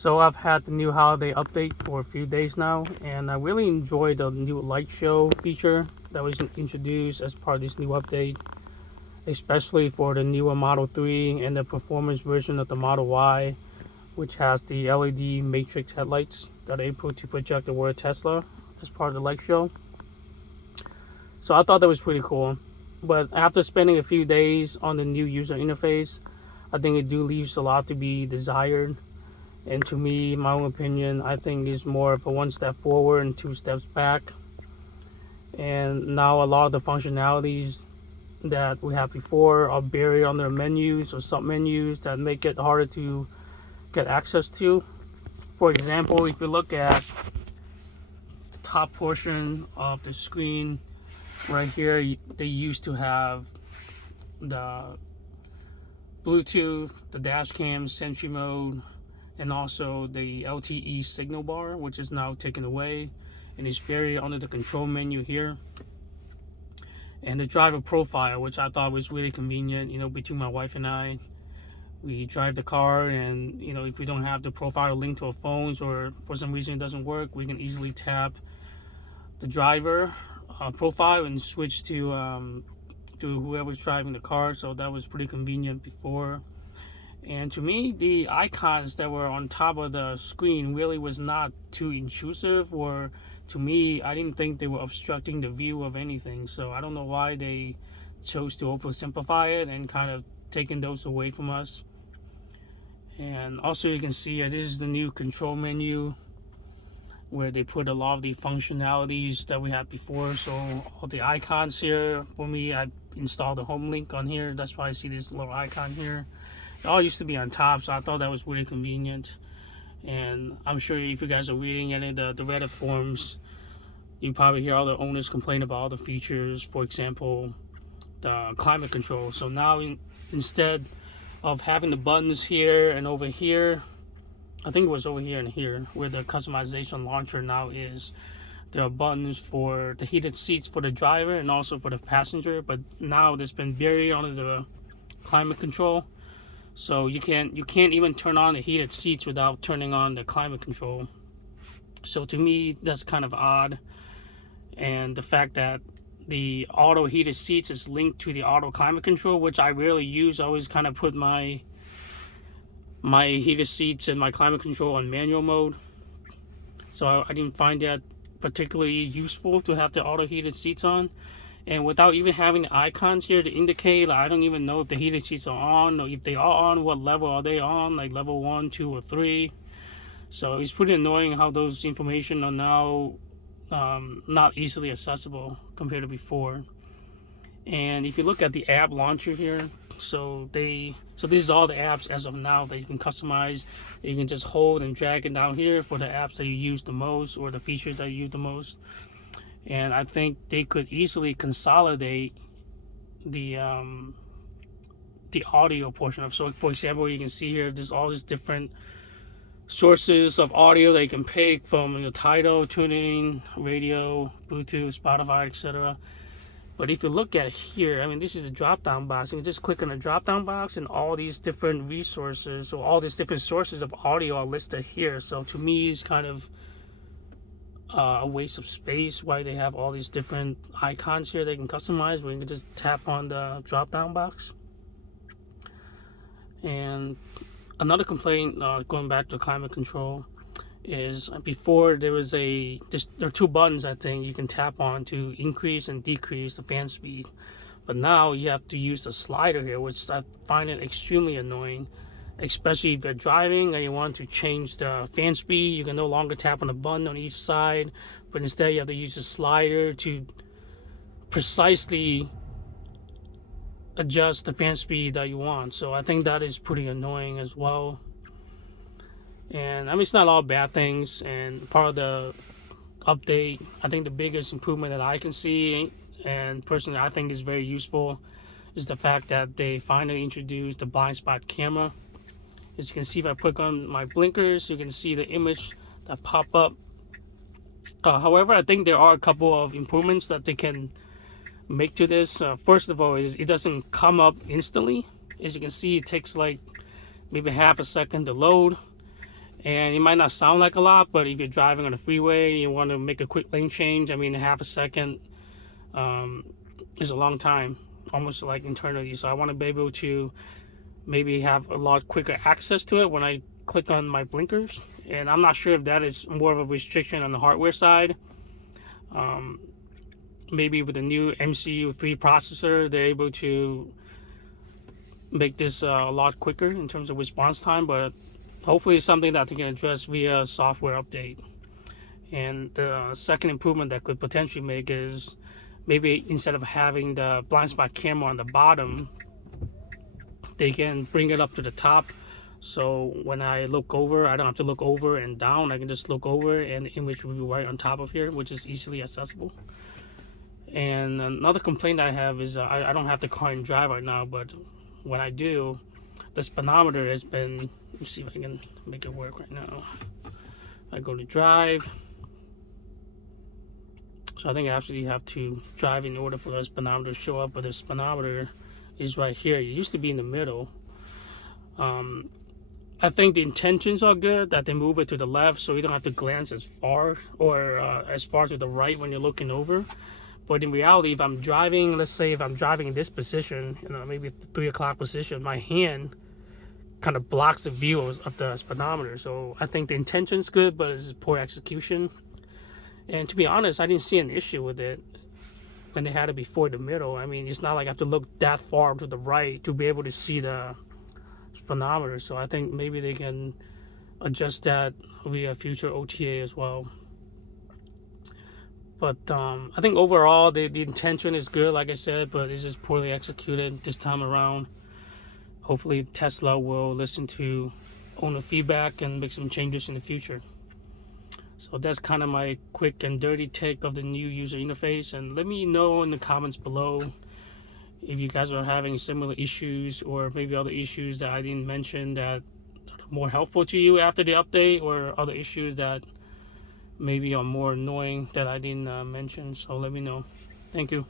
So I've had the new holiday update for a few days now, and I really enjoyed the new light show feature that was introduced as part of this new update, especially for the newer Model 3 and the performance version of the Model Y, which has the LED matrix headlights that are able to project the word Tesla as part of the light show. So I thought that was pretty cool. But after spending a few days on the new user interface, I think it do leaves a lot to be desired. And to me, my own opinion, I think is more of a one step forward and two steps back. And now a lot of the functionalities that we had before are buried under menus or sub menus that make it harder to get access to. For example, if you look at the top portion of the screen right here, they used to have the Bluetooth, the dash cam, Sentry mode, and also the LTE signal bar, which is now taken away and is buried under the control menu here. And the driver profile, which I thought was really convenient, between my wife and I. We drive the car, and if we don't have the profile linked to our phones, or for some reason it doesn't work, we can easily tap the driver profile and switch to whoever's driving the car. So that was pretty convenient before. And to me, the icons that were on top of the screen really was not too intrusive, or to me, I didn't think they were obstructing the view of anything. So I don't know why they chose to oversimplify it and kind of taking those away from us. And also you can see here, this is the new control menu where they put a lot of the functionalities that we had before. So all the icons here, for me, I installed the home link on here. That's why I see this little icon here. It all used to be on top, so I thought that was really convenient. And I'm sure if you guys are reading any of the Reddit forums, you probably hear all the owners complain about all the features. For example, the climate control. So now instead of having the buttons here and over here, I think it was over here and here where the customization launcher now is, there are buttons for the heated seats for the driver and also for the passenger, but now that's been buried under the climate control. So you can't even turn on the heated seats without turning on the climate control. So to me, that's kind of odd. And the fact that the auto heated seats is linked to the auto climate control, which I rarely use. I always kind of put my heated seats and my climate control on manual mode. So I didn't find that particularly useful to have the auto heated seats on. And without even having the icons here to indicate, like, I don't even know if the heated seats are on, or if they are on, what level are they on, like level 1, 2, or 3. So it's pretty annoying how those information are now not easily accessible compared to before. And if you look at the app launcher here, so this is all the apps as of now that you can customize. You can just hold and drag it down here for the apps that you use the most, or the features that you use the most. And I think they could easily consolidate the audio portion of. So for example, you can see here there's all these different sources of audio that you can pick from, the Tidal, tuning, radio, Bluetooth, Spotify, etc. But if you look at here, I mean, this is a drop down box. You can just click on the drop down box, and all these different resources, so all these different sources of audio are listed here. So to me, it's kind of a waste of space why they have all these different icons here they can customize, where you can just tap on the drop down box. And another complaint, going back to climate control, is before there are two buttons I think you can tap on to increase and decrease the fan speed, but now you have to use the slider here, which I find it extremely annoying. Especially if you're driving and you want to change the fan speed, you can no longer tap on the button on each side, but instead you have to use the slider to precisely adjust the fan speed that you want. So I think that is pretty annoying as well. And I mean, it's not all bad things. And part of the update, I think the biggest improvement that I can see, and personally I think is very useful, is the fact that they finally introduced the blind spot camera. As you can see, if I click on my blinkers, you can see the image that pop up. However, I think there are a couple of improvements that they can make to this. First of all, is it doesn't come up instantly. As you can see, it takes like maybe half a second to load. And it might not sound like a lot, but if you're driving on a freeway, you want to make a quick lane change. I mean, half a second is a long time, almost like eternity. So I want to be able to maybe have a lot quicker access to it when I click on my blinkers. And I'm not sure if that is more of a restriction on the hardware side. Maybe with the new MCU 3 processor, they're able to make this a lot quicker in terms of response time, but hopefully it's something that they can address via software update. And the second improvement that could potentially make is maybe instead of having the blind spot camera on the bottom, they can bring it up to the top. So when I look over, I don't have to look over and down. I can just look over and the image will be right on top of here, which is easily accessible. And another complaint I have is I don't have the car in drive right now, but when I do, the speedometer has been, let me see if I can make it work right now. I go to drive. So I think I actually have to drive in order for the speedometer to show up, but the speedometer is right here. It used to be in the middle. I think the intentions are good, that they move it to the left so you don't have to glance as far or as far to the right when you're looking over. But in reality, if I'm driving, let's say if I'm driving in this position, maybe 3 o'clock position, my hand kind of blocks the view of the speedometer. So I think the intention's good, but it's poor execution. And to be honest, I didn't see an issue with it when they had it before the middle. I mean, it's not like I have to look that far to the right to be able to see the speedometer. So I think maybe they can adjust that via future OTA as well. But I think overall the intention is good, like I said, but it's just poorly executed this time around. Hopefully Tesla will listen to owner feedback and make some changes in the future. So that's kind of my quick and dirty take of the new user interface. And let me know in the comments below if you guys are having similar issues or maybe other issues that I didn't mention that are more helpful to you after the update, or other issues that maybe are more annoying that I didn't mention. So let me know. Thank you.